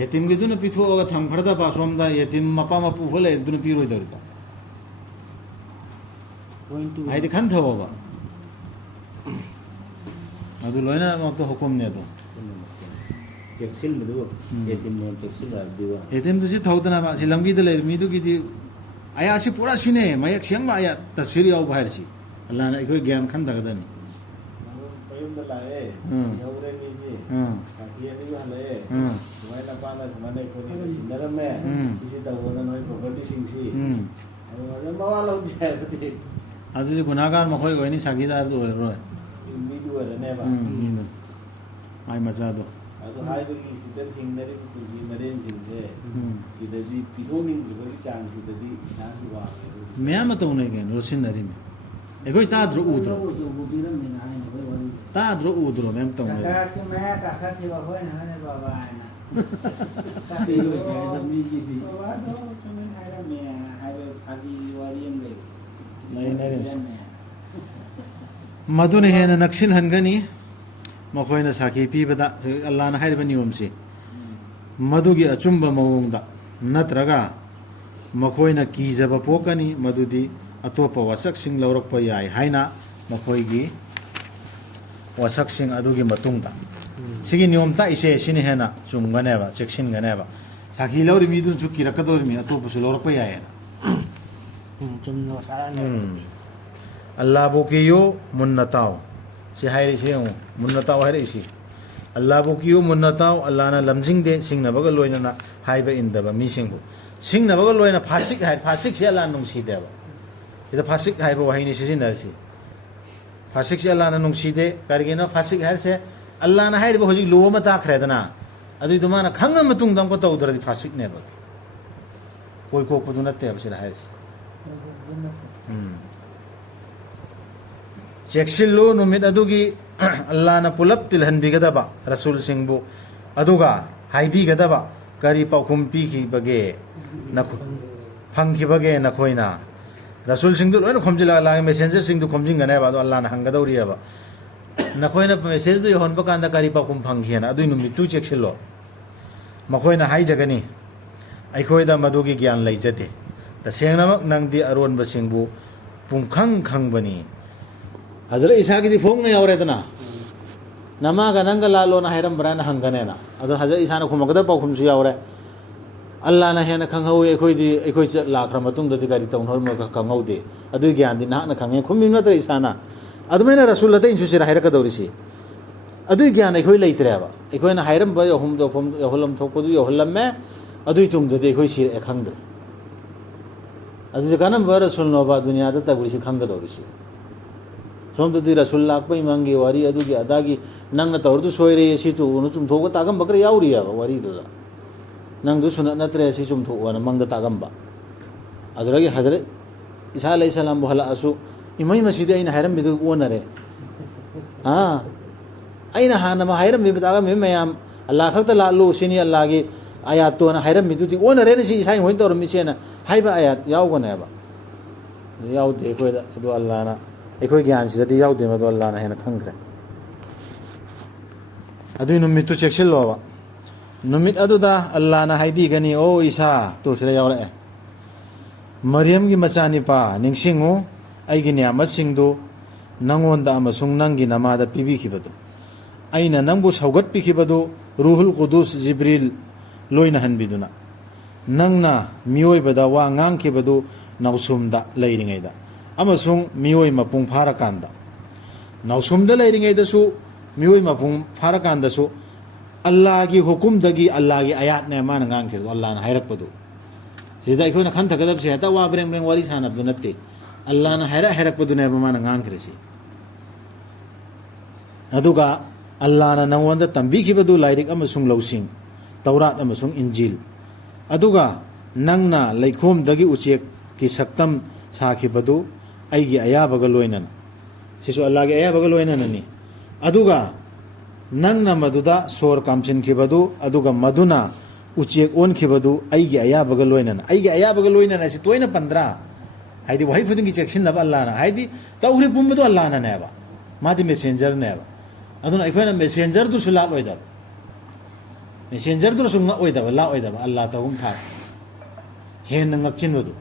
ꯌꯦꯇꯤꯝꯒꯤꯗꯨꯅ ꯄꯤꯊꯣꯛꯑꯒ ꯊꯝꯈ꯭ꯔꯗꯕ ꯁꯣꯝꯗ ꯌꯦꯇꯤꯝ ꯃꯄꯥ ꯃꯄꯨ ꯈꯔ ꯂꯩꯔꯤꯗꯨꯅ ꯄꯤꯔꯣꯏꯗꯧꯔꯤꯕ ꯍꯥꯏꯗꯤ ꯈꯟꯊꯕꯕ ꯑꯗꯨ ꯂꯣꯏꯅꯃꯛꯇꯣ ꯍꯨꯀꯨꯝꯅꯦ ꯑꯗꯣ ꯆꯦꯛꯁꯤꯟꯕꯗꯨ ꯌꯦꯇꯤꯝꯅ ꯆꯦꯛꯁꯤꯜꯂꯛꯑꯕꯗꯨꯒ ꯑꯦꯇꯦꯝꯗꯨꯁꯤ ꯊꯧꯗꯅꯕ ꯁꯤ ꯂꯝꯕꯤꯗ ꯂꯩꯔꯤꯕ ꯃꯤꯗꯨꯒꯤꯗꯤ ꯑꯌꯥꯠꯁꯤ ꯄꯨꯔꯥ ꯁꯤꯅꯦ ꯃꯌꯦꯛ ꯁꯦꯡꯕ ꯑꯌꯥꯠ ꯇꯐꯁꯤꯔ ꯌꯥꯎꯕ ꯍꯥꯏꯔꯤꯁꯤ ꯑꯜꯂꯥꯍꯅ ꯑꯩꯈꯣꯏ ꯒ꯭ꯌꯥꯟ ꯈꯟꯊꯒꯗꯕꯅꯤ ꯃꯌꯨꯝꯗ ꯂꯥꯛꯑꯦ ꯌꯧꯔꯦ ꯃꯤꯁꯤ ꯁꯥꯊꯤ ꯑꯅꯤꯁꯨ ꯍꯜꯂꯛꯑꯦ ꯁꯨꯃꯥꯏꯅ ꯅꯄꯥꯅ ꯁꯨꯃꯥꯏꯅ ꯑꯩꯈꯣꯏꯅ ꯁꯤꯟꯅꯔꯝꯃꯦ ꯁꯤꯁꯤ ꯇꯧꯕꯅ ꯅꯣꯏ ꯄ꯭ꯔꯣꯄꯔꯇꯤꯁꯤꯡꯁꯤ ꯑꯗꯨ ꯃꯋꯥ ꯂꯧꯗꯦ ꯍꯥꯏꯔꯗꯤ ꯑꯗꯨꯗꯤ ꯒꯨꯅꯥꯒꯥꯔ ꯃꯈꯣꯏ ꯑꯣꯏꯅꯤ ꯁꯥꯒꯤꯗꯥꯔꯗꯨ ꯑꯣꯏꯔꯔꯣꯏ ꯃꯤꯗꯨ ꯑꯣꯏꯔꯅꯦꯕ ꯃꯤꯗꯨ ꯃꯥꯏ ꯃꯆꯥꯗꯣ ꯑꯗꯨ ꯍꯥꯏꯕꯒꯤ ꯁꯤꯗ ꯊꯦꯡꯅꯔꯤꯕ ꯄꯨꯟꯁꯤ ꯃꯔꯦꯟꯁꯤꯡꯁꯦ ꯁꯤꯗꯗꯤ ꯄꯤꯊꯣꯛꯅꯤꯡꯗ꯭ꯔꯤꯕꯒꯤ ꯆꯥꯡꯁꯤꯗꯗꯤ ꯏꯁꯥꯁꯨ ꯋꯥꯡꯉꯦ ꯃꯌꯥꯝ ꯑꯃ ꯇꯧꯅꯩ ꯀꯩꯅꯣ ꯂꯣꯠꯁꯤꯟꯅꯔꯤꯃꯤ ꯑꯩꯈꯣꯏ ꯇꯥꯗ꯭ꯔꯣ ꯎꯗ꯭ꯔꯣ ꯇꯥꯗ꯭ꯔꯣ ꯎꯗ꯭ꯔꯣ ꯃꯌꯥꯝ ꯇꯧꯅꯩ ꯁꯔꯀꯥꯔꯁꯤ ꯃꯌꯥ ꯀꯥꯈꯠꯈꯤꯕ ꯑꯩꯈꯣꯏꯅ ꯍꯥꯏꯅ ꯕꯕꯥ ꯍꯥꯏꯅ ꯕꯕꯥꯗꯣ ꯁꯨꯃꯥꯏꯅ ꯍꯥꯏꯔꯝꯃꯦ ꯍꯥꯏꯕ ꯐꯥꯒꯤ ꯋꯥꯔꯤ ꯑꯃ ꯂꯩ ꯃꯗꯨꯅ ꯍꯦꯟꯅ ꯅꯛꯁꯤꯜꯍꯟꯒꯅꯤ ꯃꯈꯣꯏꯅ ꯁꯥꯈꯤ ꯄꯤꯕꯗ ꯑꯜꯂꯥꯍꯅ ꯍꯥꯏꯔꯤꯕ ꯅꯤꯌꯣꯝꯁꯤ ꯃꯗꯨꯒꯤ ꯑꯆꯨꯝꯕ ꯃꯑꯣꯡꯗ ꯅꯠꯇ꯭ꯔꯒ ꯃꯈꯣꯏꯅ ꯀꯤꯖꯕ ꯄꯣꯛꯀꯅꯤ ꯃꯗꯨꯗꯤ ꯑꯇꯣꯞꯄ ꯋꯥꯁꯛꯁꯤꯡ ꯂꯧꯔꯛꯄ ꯌꯥꯏ ꯍꯥꯏꯅ ꯃꯈꯣꯏꯒꯤ ꯋꯥꯁꯛꯁꯤꯡ ꯑꯗꯨꯒꯤ ꯃꯇꯨꯡꯗ ꯁꯤꯒꯤ ꯅꯤꯌꯣꯝ ꯇꯥꯛꯏꯁꯦ ꯁꯤꯅ ꯍꯦꯟꯅ ꯆꯨꯝꯒꯅꯦꯕ ꯆꯦꯛꯁꯤꯟꯒꯅꯦꯕ ꯁꯥꯈꯤ ꯂꯧꯔꯤ ꯃꯤꯗꯨꯅꯁꯨ ꯀꯤꯔꯛꯀꯗꯧꯔꯤꯃꯤ ꯑꯇꯣꯞꯄꯁꯨ ꯂꯧꯔꯛꯄ ꯌꯥꯏꯌꯦꯅ ꯆꯨꯝꯅ ꯁꯥꯔꯅꯦ ꯑꯜꯂꯥꯍꯕꯨ ꯀꯤꯌꯨ ꯃꯨꯟꯅ ꯇꯥꯎ ꯁꯤ ꯍꯥꯏꯔꯤꯁꯤ ꯌꯦꯡꯉꯨ ꯃꯨꯟꯅ ꯇꯥꯎ ꯍꯥꯏꯔꯛꯏꯁꯤ ꯑꯜꯂꯥꯍꯕꯨ ꯀꯤꯌꯨ ꯃꯨꯟꯅ ꯇꯥꯎ ꯑꯜꯂꯥꯍꯅ ꯂꯝꯖꯤꯡꯗꯦ ꯁꯤꯡꯅꯕꯒ ꯂꯣꯏꯅꯅ ꯍꯥꯏꯕ ꯏꯟꯗꯕ ꯃꯤꯁꯤꯡꯕꯨ ꯁꯤꯡꯅꯕꯒ ꯂꯣꯏꯅ ꯐꯥꯁꯤꯛ ꯍꯥꯏ ꯐꯥꯁꯤꯛꯁꯤ ꯑꯜꯂꯥꯍꯅ ꯅꯨꯡꯁꯤꯗꯦꯕ ꯁꯤꯗ ꯐꯥꯁꯤꯛ ꯍꯥꯏꯕ ꯋꯥꯍꯩꯅꯤ ꯁꯤꯖꯤꯟꯅꯔꯤꯁꯤ ꯐꯥꯁꯤꯛꯁꯤ ꯑꯜꯂꯥꯍꯅ ꯅꯨꯡꯁꯤꯗꯦ ꯀꯔꯤꯒꯤꯅꯣ ꯐꯥꯁꯤꯛ ꯍꯥꯏꯔꯤꯁꯦ ꯑꯜꯂꯥꯍꯅ ꯍꯥꯏꯔꯤꯕ ꯍꯧꯖꯤꯛ ꯂꯣ ꯑꯃ ꯇꯥꯈ꯭ꯔꯦꯗꯅ ꯑꯗꯨꯏꯗꯨ ꯃꯥꯅ ꯈꯪꯉ ꯃꯇꯨꯡꯗ ꯑꯃꯨꯛꯀ ꯇꯧꯗ꯭ꯔꯗꯤ ꯐꯥꯁꯤꯛꯅꯦꯕ ꯀꯣꯏ ꯀꯣꯛꯄꯗꯨ ꯅꯠꯇꯦꯕ ꯁꯤꯗ ꯍꯥꯏꯔꯤꯁꯤ ꯆꯦꯛꯁꯤꯜꯂꯨ ꯅꯨꯃꯤꯠ ꯑꯗꯨꯒꯤ ꯑꯜꯂꯥꯍꯅ ꯄꯨꯂꯞ ꯇꯤꯜꯍꯟꯕꯤꯒꯗꯕ ꯔꯁꯨꯜꯁꯤꯡꯕు ꯑꯗꯨꯒ ꯍꯥꯏꯕꯤꯒꯗꯕ ꯀꯔꯤ ꯄꯥꯎꯈꯨꯝ ꯄꯤꯈꯤꯕꯒꯦ ꯐꯪꯈꯤꯕꯒꯦ ꯅꯈꯣꯏꯅ ꯔꯁꯨꯜꯁꯤꯡꯗꯨ ꯂꯣꯏꯅ ꯈꯣꯝꯖꯤꯜꯂꯒ ꯂꯥꯛꯑꯦ ꯃꯦꯁꯦꯟꯖꯔꯁꯤꯡꯗꯨ ꯈꯣꯝꯖꯤꯟꯒꯅꯦꯕ ꯑꯗꯣ ꯑꯜꯂꯥꯍꯅ ꯍꯪꯒꯗꯧꯔꯤꯑꯕ ꯅꯈꯣꯏꯅ ꯃꯦꯁꯦꯖꯗꯨ ꯌꯧꯍꯟꯕ ꯀꯥꯟꯗ ꯀꯔꯤ ꯄꯥꯎꯈꯨꯝ ꯐꯪꯈꯤꯅ ꯑꯗꯨꯏ ꯅꯨꯃꯤꯠꯇꯨ ꯆꯦꯛꯁꯤꯜꯂꯣ ꯃꯈꯣꯏꯅ ꯍꯥꯏꯖꯒꯅꯤ ꯑꯩꯈꯣꯏꯗ ꯃꯗꯨꯒꯤ ꯒ꯭ꯌꯥꯟ ꯂꯩꯖꯗꯦ ꯇꯁꯦꯡꯅꯃꯛ ꯅꯪꯗꯤ ꯑꯔꯣꯟꯕꯁꯤꯡꯕꯨ ꯄꯨꯡꯈꯪ ꯈꯪꯕꯅꯤ ꯍꯖꯔꯠ ꯏꯁꯥꯒꯤꯗꯤ ꯐꯣꯡꯅ ꯌꯥꯎꯔꯦꯗꯅ ꯅꯃꯥꯒ ꯅꯪꯒ ꯂꯥꯜꯂꯣꯅ ꯍꯥꯏꯔꯝꯕ꯭ꯔꯥꯅ ꯍꯪꯒꯅꯦꯅ ꯑꯗꯣ ꯍꯖꯔꯠ ꯏꯁꯥꯅ ꯈꯨꯝꯃꯛꯀꯗꯕ ꯄꯥꯎꯈꯨꯝꯁꯨ ꯌꯥꯎꯔꯦ ꯑꯜꯂꯥꯍꯅ ꯍꯦꯟꯅ ꯈꯪꯍꯧꯋꯤ ꯑꯩꯈꯣꯏꯗꯤ ꯑꯩꯈꯣꯏ ꯂꯥꯛꯈ꯭ꯔ ꯃꯇꯨꯡꯗꯗꯤ ꯀꯔꯤ ꯇꯧꯅꯔꯝꯃꯣ ꯈꯪꯍꯧꯗꯦ ꯑꯗꯨꯒꯤ ꯒ꯭ꯌꯥꯟꯗꯤ ꯅꯍꯥꯛꯅ ꯈꯪꯉꯦ ꯈꯨꯝꯃꯤ ꯅꯠꯇ꯭ꯔ ꯏꯁꯥꯅ ꯑꯗꯨꯃꯥꯏꯅ ꯔꯁꯨꯜ ꯑꯇꯩꯁꯨ ꯁꯤꯗ ꯍꯥꯏꯔꯛꯀꯗꯧꯔꯤꯁꯤ ꯑꯗꯨꯒꯤ ꯒ꯭ꯌꯥꯟ ꯑꯩꯈꯣꯏ ꯂꯩꯇ꯭ꯔꯦꯕ ꯑꯩꯈꯣꯏꯅ ꯍꯥꯏꯔꯝꯕ ꯌꯧꯍꯜꯂꯝ ꯊꯣꯛꯄꯗꯨ ꯌꯧꯍꯜꯂꯝꯃꯦ ꯑꯗꯨꯒꯤ ꯇꯨꯡꯗꯗꯤ ꯑꯩꯈꯣꯏ ꯁꯤꯔꯛꯑꯦ ꯈꯪꯗ꯭ꯔꯦ ꯑꯗꯨꯗꯤ ꯀꯔꯝꯕ ꯔꯁꯨꯜꯅꯣꯕ ꯗꯨꯅꯤꯌꯥꯗ ꯇꯧꯔꯤꯁꯤ ꯈꯪꯒꯗꯧꯔꯤꯁꯤ ꯁꯣꯝꯗꯗꯤ ꯔꯁꯨꯜ ꯂꯥꯛꯄ ꯏꯃꯪꯒꯤ ꯋꯥꯔꯤ ꯑꯗꯨꯒꯤ ꯑꯗꯥꯒꯤ ꯅꯪꯅ ꯇꯧꯔꯗꯨ ꯁꯣꯏꯔꯦ ꯁꯤ ꯇꯨꯅ ꯆꯨꯝꯊꯣꯛꯑꯒ ꯇꯥꯒꯝꯕ ꯈꯔ ꯌꯥꯎꯔꯤꯑꯕ ꯋꯥꯔꯤꯗꯨꯗ ꯅꯪꯗꯨ ꯁꯨꯅꯠ ꯅꯠꯇ꯭ꯔꯦ ꯁꯤ ꯆꯨꯝꯊꯣꯛꯑꯣꯅ ꯃꯪꯗ ꯇꯥꯒꯝꯕ ꯑꯗꯨꯗꯒꯤ ꯍꯖꯔꯠ ꯏꯁꯥ ꯑꯂꯩꯍꯤ ꯁꯂꯥꯝꯕꯨ ꯍꯜꯂꯛꯑꯁꯨ ꯏꯃꯩ ꯃꯁꯤꯗꯤ ꯑꯩꯅ ꯍꯥꯏꯔꯝꯃꯤꯗꯨ ꯑꯣꯟꯅꯔꯦ ꯑꯩꯅ ꯍꯥꯟꯅ ꯍꯥꯏꯔꯝꯃꯤꯕ ꯇꯥꯒꯝꯃꯤꯕ ꯃꯌꯥꯝ ꯑꯜꯂꯥꯍ ꯈꯛꯇ ꯂꯥꯠꯂꯨ ꯁꯤꯅꯤ ꯑꯜꯂꯥꯍꯒꯤ ꯑꯌꯥꯠꯇꯣꯅ ꯍꯥꯏꯔꯝꯃꯤꯗꯨꯗꯤ ꯑꯣꯟꯅꯔꯦꯅ ꯁꯤ ꯏꯁꯥ ꯍꯣꯏꯅ ꯇꯧꯔꯝꯃꯤꯁꯦꯅ ꯍꯥꯏꯕ ꯑꯌꯥꯠ ꯌꯥꯎꯒꯅꯦꯕ ꯌꯥꯎꯗꯦ ꯑꯩꯈꯣꯏꯗ ꯑꯗꯨ ꯑꯜꯂꯥꯍꯅ ꯑꯩꯈꯣꯏ ꯒ꯭ꯌꯥꯟꯁꯤꯗꯗꯤ ꯌꯥꯎꯗꯦ ꯃꯗꯨ ꯑꯜꯂꯥꯍꯅ ꯍꯦꯟꯅ ꯈꯪꯈ꯭ꯔꯦ ꯑꯗꯨꯏ ꯅꯨꯃꯤꯠꯇꯨ ꯆꯦꯛꯁꯤꯜꯂꯣꯕ ꯅꯨꯃꯤꯠ ꯑꯗꯨꯗ ꯑꯜꯂꯥꯍꯅ ꯍꯥꯏꯕꯤꯒꯅꯤ ꯑꯣ ꯏꯁꯥ ꯇꯨꯁꯤꯗ ꯌꯥꯎꯔꯛꯑꯦ ꯃꯔꯤꯌꯝꯒꯤ ꯃꯆꯥꯅꯤꯄꯥ ꯅꯤꯡꯁꯤꯡꯉꯨ ꯑꯩꯒꯤ ꯅꯤꯌꯥꯃꯠꯁꯤꯡꯗꯨ ꯅꯪꯉꯣꯟꯗ ꯑꯃꯁꯨꯡ ꯅꯪꯒꯤ ꯅꯃꯥꯗ ꯄꯤꯕꯤꯈꯤꯕꯗꯨ ꯑꯩꯅ ꯅꯪꯕꯨ ꯁꯧꯒꯠꯄꯤꯈꯤꯕꯗꯨ ꯔꯨꯍꯨꯜ ꯀꯨꯗꯨꯁ ꯖꯤꯕ꯭ꯔꯤꯜ ꯂꯣꯏꯅꯍꯟꯕꯤꯗꯨꯅ ꯅꯪꯅ ꯃꯤꯑꯣꯏꯕꯗ ꯋꯥ ꯉꯥꯡꯈꯤꯕꯗꯨ ꯅꯥꯎꯁꯨꯝꯗ ꯂꯩꯔꯤꯉꯩꯗ ꯑꯃꯁꯨꯡ ꯃꯤꯑꯣꯏ ꯃꯄꯨꯡ ꯐꯥꯔꯀꯥꯟꯗ ꯅꯥꯎꯁꯨꯝꯗ ꯂꯩꯔꯤꯉꯩꯗꯁꯨ ꯃꯤꯑꯣꯏ ꯃꯄꯨꯡ ꯐꯥꯔꯀꯥꯟꯗꯁꯨ ꯑꯜꯂꯥꯍꯒꯤ ꯍꯨꯀꯨꯝꯗꯒꯤ ꯑꯜꯂꯥꯍꯒꯤ ꯑꯌꯥꯠꯅꯦ ꯃꯥꯅ ꯉꯥꯡꯈꯤꯕꯗꯣ ꯑꯜꯂꯥꯍꯅ ꯍꯥꯏꯔꯛꯄꯗꯨ ꯁꯤꯗ ꯑꯩꯈꯣꯏꯅ ꯈꯟꯊꯒꯗꯕꯁꯦ ꯍꯦꯛꯇ ꯋꯥ ꯕ꯭ꯔꯦꯡ ꯕ꯭ꯔꯦꯡ ꯋꯥꯔꯤ ꯁꯥꯟꯅꯕꯗꯨ ꯅꯠꯇꯦ ꯑꯜꯂꯥꯍꯅ ꯍꯥꯏꯔꯛꯄꯗꯨꯅꯦꯕ ꯃꯥꯅ ꯉꯥꯡꯈ꯭ꯔꯤꯁꯤ ꯑꯗꯨꯒ ꯑꯜꯂꯥꯍꯅ ꯅꯪꯉꯣꯟꯗ ꯇꯝꯕꯤꯈꯤꯕꯗꯨ ꯂꯥꯏꯔꯤꯛ ꯑꯃꯁꯨꯡ ꯂꯧꯁꯤꯡ ꯇꯧꯔꯥꯠ ꯑꯃꯁꯨꯡ ꯏꯟꯖꯤꯜ ꯑꯗꯨꯒ ꯅꯪꯅ ꯂꯩꯈꯣꯝꯗꯒꯤ ꯎꯆꯦꯛꯀꯤ ꯁꯛꯇꯝ ꯁꯥꯈꯤꯕꯗꯨ ꯑꯩꯒꯤ ꯑꯌꯥꯕꯒ ꯂꯣꯏꯅꯅ ꯁꯤꯁꯨ ꯑꯜꯂꯥꯍꯒꯤ ꯑꯌꯥꯕꯒ ꯂꯣꯏꯅꯅꯅꯤ ꯑꯗꯨꯒ ꯅꯪꯅ ꯃꯗꯨꯗ ꯁꯣꯔ ꯀꯥꯝꯁꯤꯟꯈꯤꯕꯗꯨ ꯑꯗꯨꯒ ꯃꯗꯨꯅ ꯎꯆꯦꯛ ꯑꯣꯟꯈꯤꯕꯗꯨ ꯑꯩꯒꯤ ꯑꯌꯥꯕꯒ ꯂꯣꯏꯅꯅ ꯑꯩꯒꯤ ꯑꯌꯥꯕꯒ ꯂꯣꯏꯅꯅ ꯑꯁꯤ ꯇꯣꯏꯅ ꯄꯟꯗ꯭ꯔꯥ ꯍꯥꯏꯗꯤ ꯋꯥꯍꯩ ꯈꯨꯗꯤꯡꯒꯤ ꯆꯦꯛꯁꯤꯟꯅꯕ ꯑꯜꯂꯥꯍꯅ ꯍꯥꯏꯗꯤ ꯇꯧꯈ꯭ꯔꯤ ꯄꯨꯝꯕꯗꯣ ꯑꯜꯂꯥꯍꯅꯅꯦꯕ ꯃꯥꯗꯤ ꯃꯦꯁꯦꯟꯖꯔꯅꯦꯕ ꯑꯗꯨꯅ ꯑꯩꯈꯣꯏꯅ ꯃꯦꯁꯦꯟꯖꯔꯗꯨꯁꯨ ꯂꯥꯠꯂꯣꯏꯗꯕ ꯃꯦꯁꯦꯟꯖꯔꯗꯨꯅꯁꯨ ꯉꯛꯑꯣꯏꯗꯕ ꯂꯥꯛꯑꯣꯏꯗꯕ ꯑꯜꯂꯥꯍ ꯇꯧꯐꯝ ꯊꯥꯛ ꯍꯦꯟꯅ ꯉꯛꯆꯤꯟꯕꯗꯨ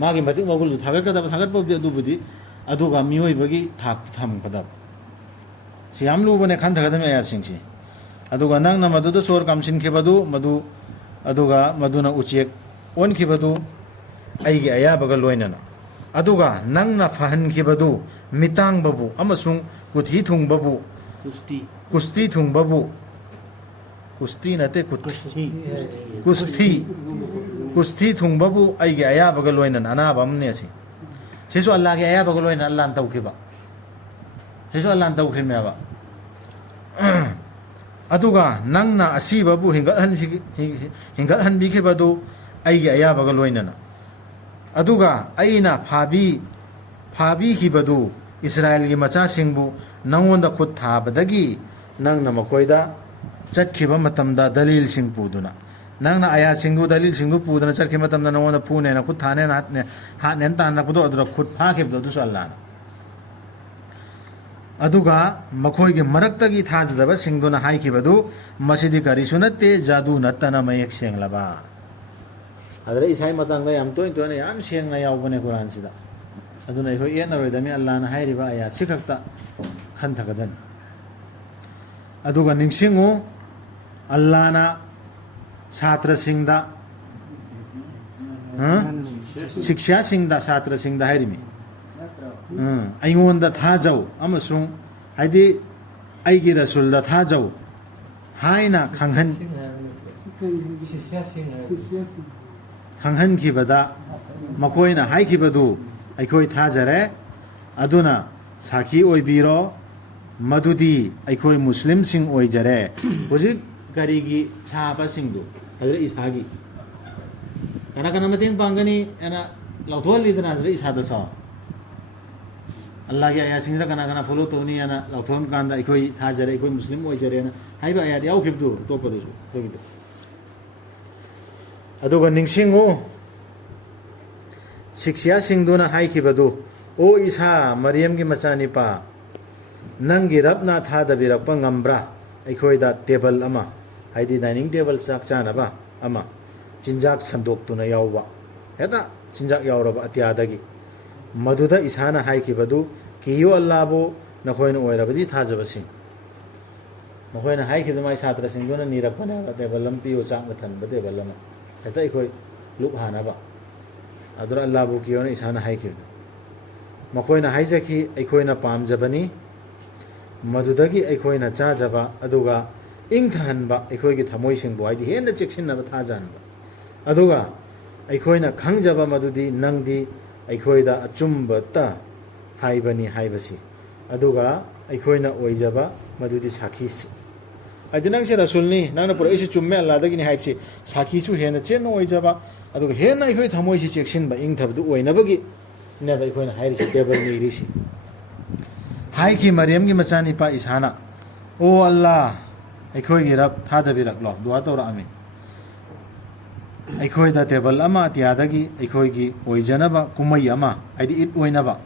ꯃꯥꯒꯤ ꯃꯇꯤꯛ ꯃꯒꯨꯟꯗꯨ ꯊꯥꯒꯠꯀꯗꯕ ꯊꯥꯒꯠꯄꯕꯨꯗꯤ ꯑꯗꯨꯕꯨꯗꯤ ꯑꯗꯨꯒ ꯃꯤꯑꯣꯏꯕꯒꯤ ꯊꯥꯛꯇ ꯊꯝꯒꯗꯕ ꯁꯤ ꯌꯥꯝ ꯂꯨꯕꯅꯦ ꯈꯟꯊꯒꯗꯕ ꯑꯌꯥꯁꯤꯡꯁꯤ ꯑꯗꯨꯒ ꯅꯪꯅ ꯃꯗꯨꯗ ꯁꯣꯔ ꯀꯥꯝꯁꯤꯟꯈꯤꯕꯗꯨ ꯃꯗꯨ ꯑꯗꯨꯒ ꯃꯗꯨꯅ ꯎꯆꯦꯛ ꯑꯣꯟꯈꯤꯕꯗꯨ ꯑꯩꯒꯤ ꯑꯌꯥꯕꯒ ꯂꯣꯏꯅꯅ ꯑꯗꯨꯒ ꯅꯪꯅ ꯐꯍꯟꯈꯤꯕꯗꯨ ꯃꯤꯇꯥꯡꯕꯕꯨ ꯑꯃꯁꯨꯡ ꯀꯨꯊꯤ ꯊꯨꯡꯕꯕꯨ ꯀꯨꯁꯇꯤ ꯊꯨꯡꯕꯕꯨ ꯀꯨꯁꯇꯤ ꯅꯠꯇꯦ ꯀꯨꯁꯇꯤ ꯊꯨꯡꯕꯕꯨ ꯑꯩꯒꯤ ꯑꯌꯥꯕꯒ ꯂꯣꯏꯅꯅ ꯑꯅꯥꯕ ꯑꯃꯅꯦ ꯑꯁꯤ ꯁꯤꯁꯨ ꯑꯜꯂꯥꯍꯒꯤ ꯑꯌꯥꯕꯒ ꯂꯣꯏꯅꯅ ꯑꯜꯂꯥꯍꯅ ꯇꯧꯈꯤꯕ ꯁꯤꯁꯨ ꯑꯜꯂꯥꯍꯅ ꯇꯧꯈꯤꯕꯅꯦꯕ ꯑꯗꯨꯒ ꯅꯪꯅ ꯑꯁꯤꯕꯕꯨ ꯍꯤꯡꯒꯠꯍꯟꯕꯤꯈꯤꯕꯗꯨ ꯑꯩꯒꯤ ꯑꯌꯥꯕꯒ ꯂꯣꯏꯅꯅ ꯑꯗꯨꯒ ꯑꯩꯅ ꯐꯥꯕꯤꯈꯤꯕꯗꯨ 이스라엘ꯒꯤ ꯃꯆꯥꯁꯤꯡꯕꯨ ꯅꯉꯣꯟꯗ ꯈꯨꯠ ꯊꯥꯕꯗꯒꯤ ꯅꯪꯅ ꯃꯈꯣꯏꯗ ꯆꯠꯈꯤꯕ ꯃꯇꯝꯗ ꯗꯂꯤꯜꯁꯤꯡ ꯄꯨꯗꯨꯅ ꯅꯪꯅ ꯑꯌꯥꯁꯤꯡꯗꯨ ꯗꯂꯤꯜꯁꯤꯡꯗꯨ ꯄꯨꯗꯨꯅ ꯆꯠꯈꯤꯕ ꯃꯇꯝꯗ ꯅꯉꯣꯟꯗ ꯐꯨꯅꯦꯅ ꯈꯨꯠ ꯊꯥꯅꯦꯅ ꯍꯥꯠꯅꯦꯅ ꯇꯥꯟꯅꯔꯛꯄꯗꯣ ꯑꯗꯨꯗ ꯈꯨꯠ ꯐꯥꯈꯤꯕꯗꯣ ꯑꯗꯨꯁꯨ ꯑꯜꯂꯥꯍꯅ ꯑꯗꯨꯒ ꯃꯈꯣꯏꯒꯤ ꯃꯔꯛꯇꯒꯤ ꯊꯥꯖꯗꯕꯁꯤꯡꯗꯨꯅ ꯍꯥꯏꯈꯤꯕꯗꯨ ꯃꯁꯤꯗꯤ ꯀꯔꯤꯁꯨ ꯅꯠꯇꯦ ꯖꯥꯗꯨ ꯅꯠꯇꯅ ꯃꯌꯦꯛ ꯁꯦꯡꯂꯕ ꯑꯗꯨꯗ ꯏꯁꯥꯒꯤ ꯃꯇꯥꯡꯗ ꯌꯥꯝ ꯇꯣꯏꯅ ꯌꯥꯝ ꯁꯦꯡꯅ ꯌꯥꯎꯕꯅꯦ ꯀꯨꯔꯥꯟꯁꯤꯗ ꯑꯗꯨꯅ ꯑꯩꯈꯣꯏ ꯌꯦꯠꯅꯔꯣꯏꯗꯕꯅꯤ ꯑꯜꯂꯥꯍꯅ ꯍꯥꯏꯔꯤꯕ ꯑꯌꯥꯠ ꯁꯤ ꯈꯛꯇ ꯈꯟꯊꯒꯗꯕꯅꯤ ꯑꯗꯨꯒ ꯅꯤꯡꯁꯤꯡꯉꯨ ꯑꯜꯂꯥꯍꯅ ꯁꯥꯇ꯭ꯔꯁꯤꯡꯗ ꯁꯤꯛꯁ꯭ꯌꯥꯁꯤꯡꯗ ꯁꯥꯇ꯭ꯔꯁꯤꯡꯗ ꯍꯥꯏꯔꯤꯃꯤ ꯑꯩꯉꯣꯟꯗ ꯊꯥꯖꯧ ꯑꯃꯁꯨꯡ ꯍꯥꯏꯗꯤ ꯑꯩꯒꯤ ꯔꯁꯨꯜꯗ ꯊꯥꯖꯧ ꯍꯥꯏꯅ ꯈꯪꯍꯟꯈꯤꯕꯗ ꯃꯈꯣꯏꯅ ꯍꯥꯏꯈꯤꯕꯗꯨ ꯑꯩꯈꯣꯏ ꯊꯥꯖꯔꯦ ꯑꯗꯨꯅ ꯁꯥꯈꯤ ꯑꯣꯏꯕꯤꯔꯣ ꯃꯗꯨꯗꯤ ꯑꯩꯈꯣꯏ ꯃꯨꯁꯂꯤꯝꯁꯤꯡ ꯑꯣꯏꯖꯔꯦ ꯍꯧꯖꯤꯛ ꯀꯔꯤꯒꯤ ꯁꯥꯍꯥꯕꯁꯤꯡꯗꯨ ꯍꯖꯔꯠ ꯏꯁꯥꯒꯤ kana mating panggani ana lauthol lidana hajrat isada sa Allah ya singra kana follow toni ana lauthon kanda ikoi thajare ikoi muslim oijare na haiba ya yaw khibdu to padu to gitu aduga ningsingu siksya singduna hai khibadu o isa maryam gi machani pa nangi rabna thada birakpa ngambra ikoi da table ama haidi dining table sak chana ba ama 진작 산독두나 야우바 해다 진작 야우라바 아티아다기 마두다 이사나 하이키바두 기요 알라보 나코이는 오이라바디 타자바신 나코이는 하이키도 마이 사트라싱도나 니락바나 데발람 피오 짱가 탄바데 발라마 해다 이코이 룩하나바 아두라 알라보 기요나 이사나 하이키도 마코이나 하이자키 아이코이나 팜자바니 마두다기 아이코이나 짜자바 아두가 잉타한바 아이코이기 타모이싱보 하이디 헨나 잭신나바 타자한바 ꯑꯗꯨꯒ ꯑꯩꯈꯣꯏꯅ ꯈꯪꯖꯕ ꯃꯗꯨꯗꯤ ꯅꯪꯗꯤ ꯑꯩꯈꯣꯏꯗ ꯑꯆꯨꯝꯕꯇ ꯍꯥꯏꯕꯅꯤ ꯍꯥꯏꯕꯁꯤ ꯑꯗꯨꯒ ꯑꯩꯈꯣꯏꯅ ꯑꯣꯏꯖꯕ ꯃꯗꯨꯗꯤ ꯁꯥꯈꯤꯁꯤ ꯍꯥꯏꯗꯤ ꯅꯪꯁꯦ ꯔꯁꯨꯜꯅꯤ ꯅꯪꯅ ꯄꯨꯔꯛꯏꯁꯤ ꯆꯨꯝꯃꯦ ꯑꯜꯂꯥꯍꯗꯒꯤꯅꯤ ꯍꯥꯏꯕꯁꯤ ꯁꯥꯈꯤꯁꯨ ꯍꯦꯟꯅ ꯆꯦꯠꯅ ꯑꯣꯏꯖꯕ ꯑꯗꯨꯒ ꯍꯦꯟꯅ ꯑꯩꯈꯣꯏ ꯊꯃꯣꯏꯁꯤ ꯆꯦꯛꯁꯤꯟꯕ ꯏꯪꯊꯕꯗꯨ ꯑꯣꯏꯅꯕꯒꯤꯅꯦꯕ ꯑꯩꯈꯣꯏꯅ ꯍꯥꯏꯔꯤꯁꯤ ꯇꯦꯕꯜ ꯅꯤꯔꯤꯁꯤ ꯍꯥꯏꯈꯤ ꯃꯔꯤꯌꯝꯒꯤ ꯃꯆꯥꯅꯤꯄꯥ ꯏꯁꯥꯅ ꯑꯣ ꯑꯜꯂꯥꯍ ꯑꯩꯈꯣꯏꯒꯤ ꯔꯕ ꯊꯥꯗꯕꯤꯔꯛꯂꯣ ꯗꯨઆ ꯇꯧꯔꯛꯑꯝꯃꯤ ꯑꯩꯈꯣꯏꯗ ꯇꯦꯕꯜ ꯑꯃ ꯑꯇꯤꯌꯥꯗꯒꯤ ꯑꯩꯈꯣꯏꯒꯤ ꯑꯣꯏꯖꯅꯕ ꯀꯨꯝꯍꯩ ꯑꯃ ꯍꯥꯏꯗꯤ ꯏꯠ ꯑꯣꯏꯅꯕ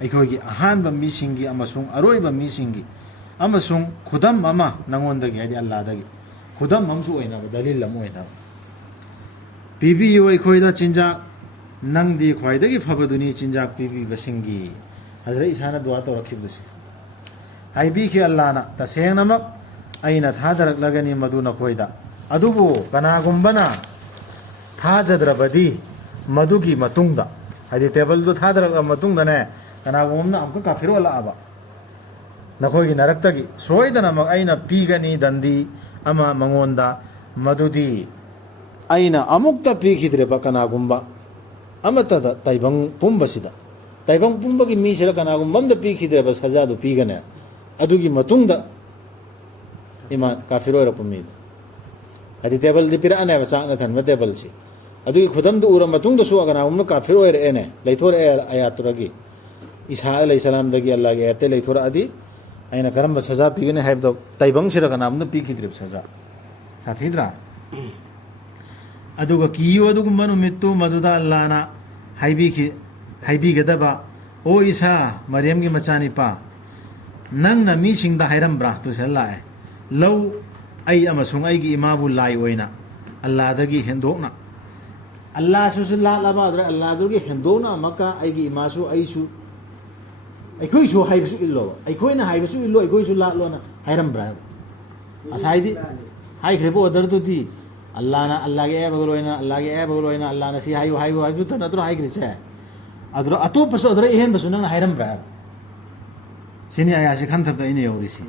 ꯑꯩꯈꯣꯏꯒꯤ ꯑꯍꯥꯟꯕ ꯃꯤꯁꯤꯡꯒꯤ ꯑꯃꯁꯨꯡ ꯑꯔꯣꯏꯕ ꯃꯤꯁꯤꯡꯒꯤ ꯑꯃꯁꯨꯡ ꯈꯨꯗꯝ ꯑꯃ ꯅꯉꯣꯟꯗꯒꯤ ꯍꯥꯏꯗꯤ ꯑꯜꯂꯥꯍꯗꯒꯤ ꯈꯨꯗꯝ ꯑꯃꯁꯨ ꯑꯣꯏꯅꯕ ꯗꯂꯤꯜ ꯑꯃ ꯑꯣꯏꯅꯕ ꯄꯤꯕꯤꯌꯨ ꯑꯩꯈꯣꯏꯗ ꯆꯤꯟꯖꯥꯛ ꯅꯪꯗꯤ ꯈ꯭ꯋꯥꯏꯗꯒꯤ ꯐꯕꯗꯨꯅꯤ ꯆꯤꯟꯖꯥꯛ ꯄꯤꯕꯤꯕꯁꯤꯡꯒꯤ ꯍꯖꯔꯠ ꯏꯁꯥꯅ ꯗꯨઆ ꯇꯧꯔꯛꯈꯤꯕꯗꯨꯁꯤ ꯍꯥꯏꯕꯤꯈꯤ ꯑꯜꯂꯥꯍꯅ ꯇꯁꯦꯡꯅꯃꯛ ꯑꯩꯅ ꯊꯥꯗꯔꯛꯂꯒꯅꯤ ꯃꯗꯨ ꯅꯈꯣꯏꯗ ꯑꯗꯨꯕꯨ ꯀꯅꯥꯒꯨꯝꯕꯅ ꯊꯥꯖꯗ꯭ꯔꯕꯗꯤ ꯃꯗꯨꯒꯤ ꯃꯇꯨꯡꯗ ꯍꯥꯏꯗꯤ ꯇꯦꯕꯜꯗꯨ ꯊꯥꯗꯔꯛꯂꯕ ꯃꯇꯨꯡꯗꯅꯦ ꯀꯅꯥꯒꯨꯝꯕꯅ ꯑꯃꯨꯛꯀ ꯀꯥꯐꯤꯔꯣꯜꯂꯛꯑꯕ ꯅꯈꯣꯏꯒꯤ ꯅꯔꯛꯇꯒꯤ ꯁꯣꯏꯗꯅꯃꯛ ꯑꯩꯅ ꯄꯤꯒꯅꯤ ꯗꯟꯗꯤ ꯑꯃ ꯃꯉꯣꯟꯗ ꯃꯗꯨꯗꯤ ꯑꯩꯅ ꯑꯃꯨꯛꯇ ꯄꯤꯈꯤꯗ꯭ꯔꯦꯕ ꯀꯅꯥꯒꯨꯝꯕ ꯑꯃꯠꯇꯗ ꯇꯥꯏꯕꯪ ꯄꯨꯝꯕꯁꯤꯗ ꯇꯥꯏꯕꯪ ꯄꯨꯝꯕꯒꯤ ꯃꯤꯁꯤꯗ ꯀꯅꯥꯒꯨꯝꯕ ꯑꯃꯗ ꯄꯤꯈꯤꯗ꯭ꯔꯦꯕ ꯁꯖꯥꯗꯨ ꯄꯤꯒꯅꯦ ꯑꯗꯨꯒꯤ ꯃꯇꯨꯡꯗ ꯏꯃꯥꯟ ꯀꯥꯐꯤꯔ ꯑꯣꯏꯔꯛꯄ ꯃꯤꯗ ꯍꯥꯏꯗꯤ ꯇꯦꯕꯜꯗꯤ ꯄꯤꯔꯛꯑꯅꯦꯕ ꯆꯥꯛꯅ ꯊꯟꯕ ꯇꯦꯕꯜꯁꯤ ꯑꯗꯨꯒꯤ ꯈꯨꯗꯝꯗꯨ ꯎꯔ ꯃꯇꯨꯡꯗꯁꯨ ꯀꯅꯥꯒꯨꯝꯕꯅ ꯀꯥꯐꯤꯔ ꯑꯣꯏꯔꯛꯑꯦꯅꯦ ꯂꯩꯊꯣꯔꯛꯑꯦ ꯑꯌꯥꯠꯇꯨꯗꯒꯤ ꯏꯁꯥ ꯑꯂꯩ ꯁꯂꯥꯝꯗꯒꯤ ꯑꯜꯂꯥꯍꯒꯤ ꯑꯌꯥꯠꯇꯩ ꯂꯩꯊꯣꯔꯛꯑꯗꯤ ꯑꯩꯅ ꯀꯔꯝꯕ ꯁꯖꯥ ꯄꯤꯒꯅꯤ ꯍꯥꯏꯕꯗꯣ ꯇꯥꯏꯕꯪꯁꯤꯗ ꯀꯅꯥꯒꯨꯝꯕꯅ ꯄꯤꯈꯤꯗ꯭ꯔꯤꯕ ꯁꯖꯥ ꯁꯥꯊꯤꯗ꯭ꯔꯥ ꯑꯗꯨꯒ ꯀꯤꯌꯨ ꯑꯗꯨꯒꯨꯝꯕ ꯅꯨꯃꯤꯠꯇꯨ ꯃꯗꯨꯗ ꯑꯜꯂꯥꯍꯅ ꯍꯥꯏꯕꯤꯒꯗꯕ ꯑꯣ ꯏꯁꯥ ꯃꯔꯤꯌꯝꯒꯤ ꯃꯆꯥꯅꯤꯄꯥ ꯅꯪꯅ ꯃꯤꯁꯤꯡꯗ ꯍꯥꯏꯔꯝꯕ꯭ꯔꯥ ꯇꯨꯁꯤꯗ ꯂꯥꯛꯑꯦ ꯂꯧ ꯑꯩ ꯑꯃꯁꯨꯡ ꯑꯩꯒꯤ ꯏꯃꯥꯕꯨ ꯂꯥꯏ ꯑꯣꯏꯅ ꯑꯜꯂꯥꯍꯗꯒꯤ ꯍꯦꯟꯗꯣꯛꯅ ꯑꯜꯂꯥꯍꯁꯨ ꯂꯥꯠꯂꯕ ꯑꯗꯨꯗ ꯑꯜꯂꯥꯍꯗꯨꯒꯤ ꯍꯦꯟꯗꯣꯛꯅ ꯑꯃꯛꯀ ꯑꯩꯒꯤ ꯏꯃꯥꯁꯨ ꯑꯩꯁꯨ ꯑꯩꯈꯣꯏꯁꯨ ꯍꯥꯏꯕꯁꯨ illo ꯑꯩꯈꯣꯏꯅ ꯍꯥꯏꯕꯁꯨ illo ꯑꯩꯈꯣꯏꯁꯨ ꯂꯥꯛꯂꯣꯅ ꯍꯥꯏꯔꯝꯕ꯭ꯔꯥ ꯑꯁꯥꯏꯗꯤ ꯍꯥꯏꯈ꯭ꯔꯦꯕ ꯑꯣꯔꯗꯔꯗꯨꯗꯤ ꯑꯜꯂꯥꯍꯅ ꯑꯜꯂꯥꯍꯒꯤ ꯑꯌꯥꯕꯒ ꯂꯣꯏꯅ ꯑꯜꯂꯥꯍꯒꯤ ꯑꯌꯥꯕꯒ ꯂꯣꯏꯅ ꯑꯜꯂꯥꯍꯅ ꯁꯤ ꯍꯥꯏꯌꯨ ꯍꯥꯏꯌꯨ ꯍꯥꯏꯕꯗꯨꯇ ꯅꯠꯇ꯭ꯔꯣ ꯍꯥꯏꯈ꯭ꯔꯤꯁꯦ ꯑꯗꯨꯗ ꯑꯇꯣꯞꯄꯁꯨ ꯑꯗꯨꯗ ꯑꯍꯦꯟꯕꯁꯨ ꯅꯪꯅ ꯍꯥꯏꯔꯝꯕ꯭ꯔꯥ sini ayasi khantabda ine yorisi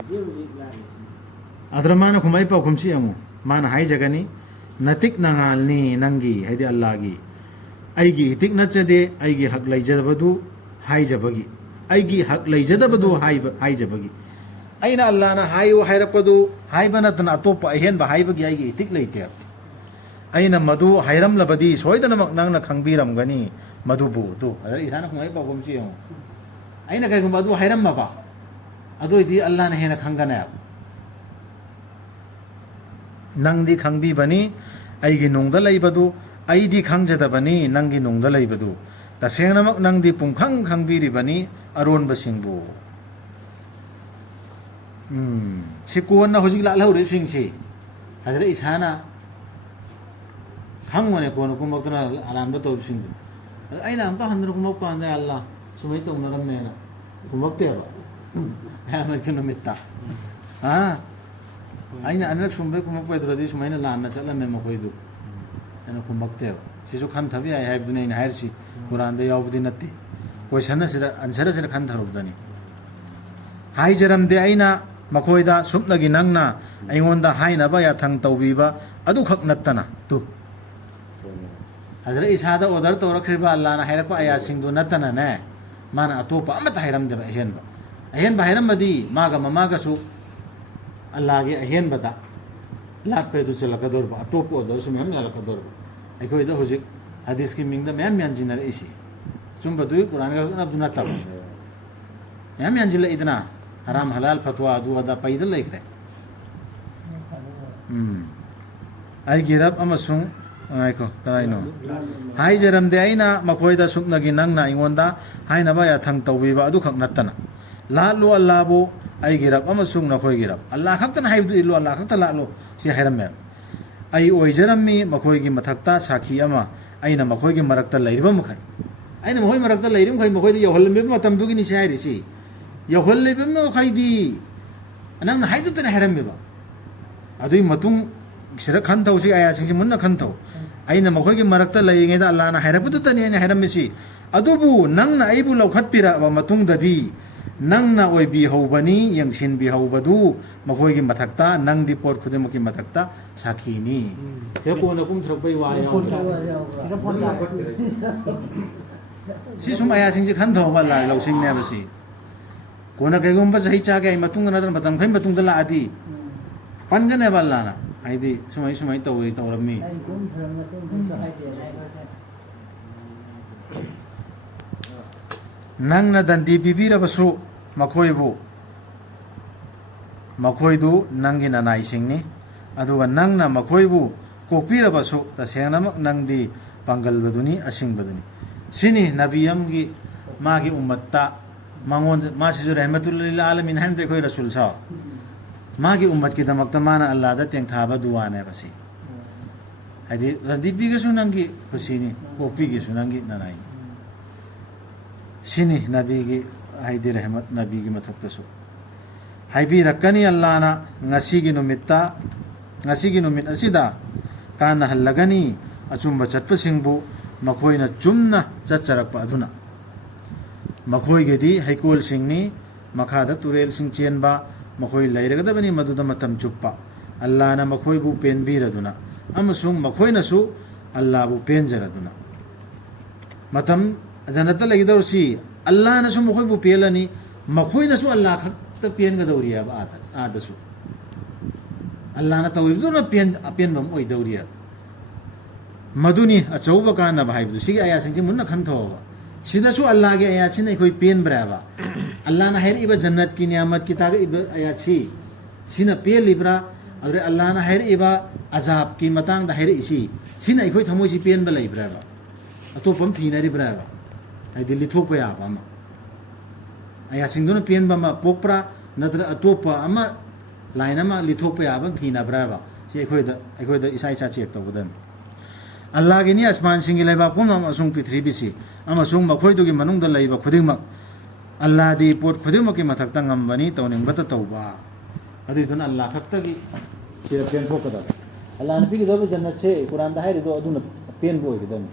adra mana khumai pa khumsi amu mana hai jagani natik nangalni nangi haidi allah gi aigi itik nachade aigi hak laijadabadu hai jabagi aigi hak laijadabadu hai jabagi aina allah na hayu hairapadu haibana tan atopa ahen ba haibagi aigi itik leite aina madu hairam labadi soidana mak nangna khangbiram gani madu bu du adra isana khumai pa khumsi amu aina kai gum madu hairam ma ba अदोइदी अल्लाह ने हेना खंगना नंगदी खंगबी बनी आइगी नुंगद लैबदु आइदी खंगजद बनी नंगी नुंगद लैबदु तसेंगनमक नंगदी पुंखंग खंगबीरी बनी अरोन बसिंगबु सिकोन होजिक लालहौरे सिंगसी हजरे इसाना खंगमने कोन कुमकतना अलानब तोबसिंग आइना अमका हंदर कुमक पांदे अल्लाह सुमै तोंगनरमनेना कुमकतेबा Hamad kino mitta. Aina anak sumber kumak pay dura di sumaina lana chala me makoy du. Ano kumak teo. Siso kan thabi ay hay bunay na hay si Quran de yaw budi natti. Koy sana sira ansara sira kan tharub dani. Hay jaram de aina makoy da sumna ginang na ayonda hay na ba ya thang tawbi ba adu khak nattana tu. Hazra ishada order to rakhiba Allah na hayra ko ayasing du nattana ne. Mana atopa amata hayram de ba hen ba. अहेन बाहरम बदी मागा ममागा सु अल्लाह के अहेन बता लाख पे तो चला कदर बा टोप ओ दस में हम याला कदर बा अखोय द होजिक हदीस की मिंग द मैम यानजिनर इसी चुम बदु कुरान का अब दुना तब मैम यानजिल इतना हराम हलाल फतवा दु अदा पैदल लेख रहे आई गिरब अमसुंग आइको कराइनो हाई जरम दे आइना मखोय द सुपनगी नंगना इगोंदा हाइना बा या थंग तौबीबा अदु खक नत्तना लालो अल्लाह बो आई गिरब अमसुंग नखोय गिरब अल्लाह खक्तन हाइबदु इल्लो अल्लाह खक्ता लालो सि हैरम आई ओइजरममी मखोयगी मथक्ता साखी अमा आइना मखोयगी मरक्ता लैरिबा मखै आइना मखोय मरक्ता लैरिम खै मखोयदि यहलमे मतमदुगी नि साइरिसि यहललेबे मखैदि अनंग हाइदु तने हैरममेबा अदुई मतुंग सिरा खनथौसि आया सिंगि मुन्ना खनथौ आइना मखोयगी मरक्ता लैरिङेदा अल्लाहना हैरबदु तने ने हैरममिसि अदुबु नंगना आइबु लौखटपिरा मतुंगददि नंगना ओइबी हौबनी यंगसिन बी हौबदु मखोयगी मथक्ता नंगदी पोट खुदेमकी मथक्ता साखीनी ते कोन कुम थरपै वा याव सि सुम आया सिंगि खनथौ बला लौसिंग ने बसि कोन कैगुम बस सही चागे मतुंग नदन मतम खै मतुंग दला आदि पंजने बल्लाना आइदि सुमै सुमै तौरि तौरमी नंगना दंदी बिबिरबसु मखोयबु मखोयदु नंगी ननाई सिंगनी अदुगा नंगना मखोयबु कोपिरबसु तसेंगनमक नंगदी पंगलबदुनी असिंगबदुनी सिनी नबियमगी मागी उम्मत्ता मांगोन मासिजु रहमतुल लिल आलमीन हनदे खोय रसूल सा मागी उम्मत की दमकता माना अल्लाह दा तेंथाबा दुआने बसी हदि दंदी बिगसु नंगी खुसीनी कोपिगसु नंगी ननाई सिनी नबी की हाइदी रहमत नबी की मथक्तसु हाइबी रक्कनी अल्लाह ना ngasi gi numit asida kana hallagani achumba chatpa singbu makhoi na chumna chacharakpa aduna makhoi gedi haikol singni makhada turel sing chenba makhoi lairegadabani maduda matam chuppa Allah na makhoi bu penbiraduna amasung makhoi na su Allah bu penjaraduna matam जनता लगी दौरसी अल्लाह नसु मखोय बु पेलनी मखोय नसु अल्लाह खत pen गदौरिया आदसु अल्लाह न तौरि दु न pen बम ओइ दौरिया मदुनी अचौब कान भाइबदु सिगे आया सिंग मुन्न खनथोबा सिदसु अल्लाह के आया छिन कोइ पेन ब्राबा अल्लाह न हैर इबा जन्नत की नियामत की ताग इबा आया छि सिना पेल लिब्रा अरे अल्लाह न हैर इबा अजाब की मतंग द हैर इसी सिना कोइ थमोइ सि पेन बलै ब्राबा अतोपम थीनरि ब्राबा हाइदि लिथोप याबा अमा आया सिंगदुना पेनबा मा पोकप्रा नत्र अतोपा अमा लाइन अमा लिथोप याबा थीनब्राबा सि अखोयदा इसा इसा चेक तौबदन अल्लाह गी नि आसमान सिंगि लैबा पुम अमसुंग पृथ्वी सि अमसुंग मखोयदुगी मनुंगदा लैबा खुदिंगमक अल्लाहदी pot खुदिमकी मथक्ता ngambani tawningbata tawba adidun Allah khaktagi sira pen thokada Allah na pigi dabu jannat se Quran da hayri do aduna pen boy gidam